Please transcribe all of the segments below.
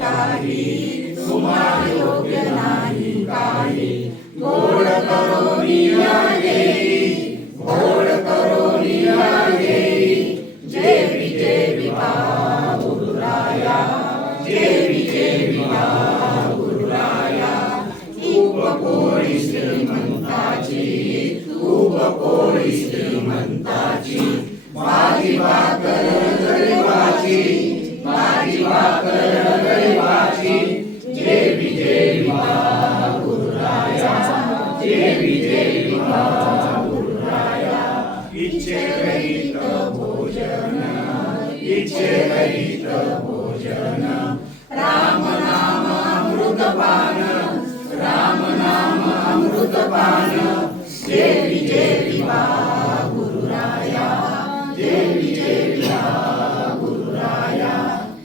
काही तुम्हा योग्य नाही काही गोड करोनी आले गोड करोनी आले जय जेवी विभा गुरुराया जेवी विजय विभा गुरुराया तूप कोळी श्रीमंताची तूप कोळी श्रीमंताची माझी भाकर गरिबाची माझी भाकर इच्छेरहित भोजन राम नाम अमृतपान राम नाम अमृतपान जय विजय विभा गुरुराया गुरुराया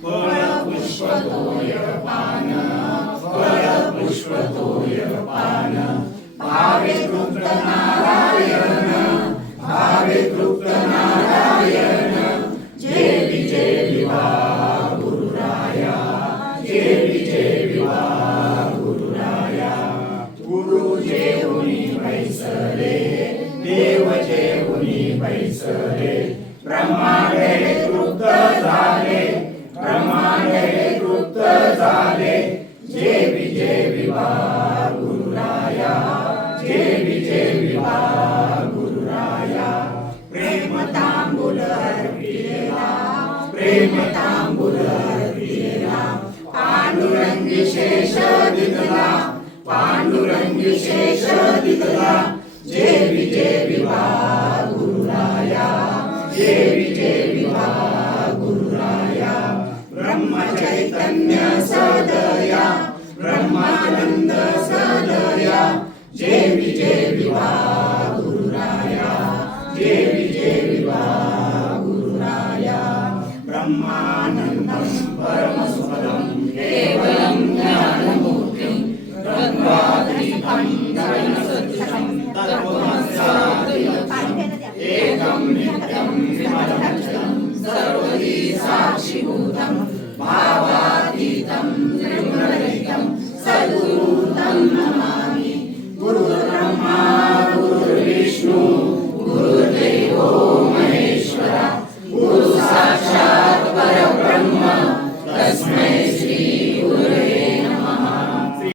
फळ पान फळ पुष्प पान भावे नारायण दिसले ब्रह्मांडे तृप्त झाले. ब्रह्मांडे तृप्त झाले. जे विजे विवा गुरुराया. जे विजे विवा गुरुराया. प्रेम तांबूल अर्पिलेला. प्रेम तांबूल अर्पिलेला. पांडुरंगी शेष दिदला. पांडुरंगी शेष दिदला. जे विजे विवा Yeah. Christmas.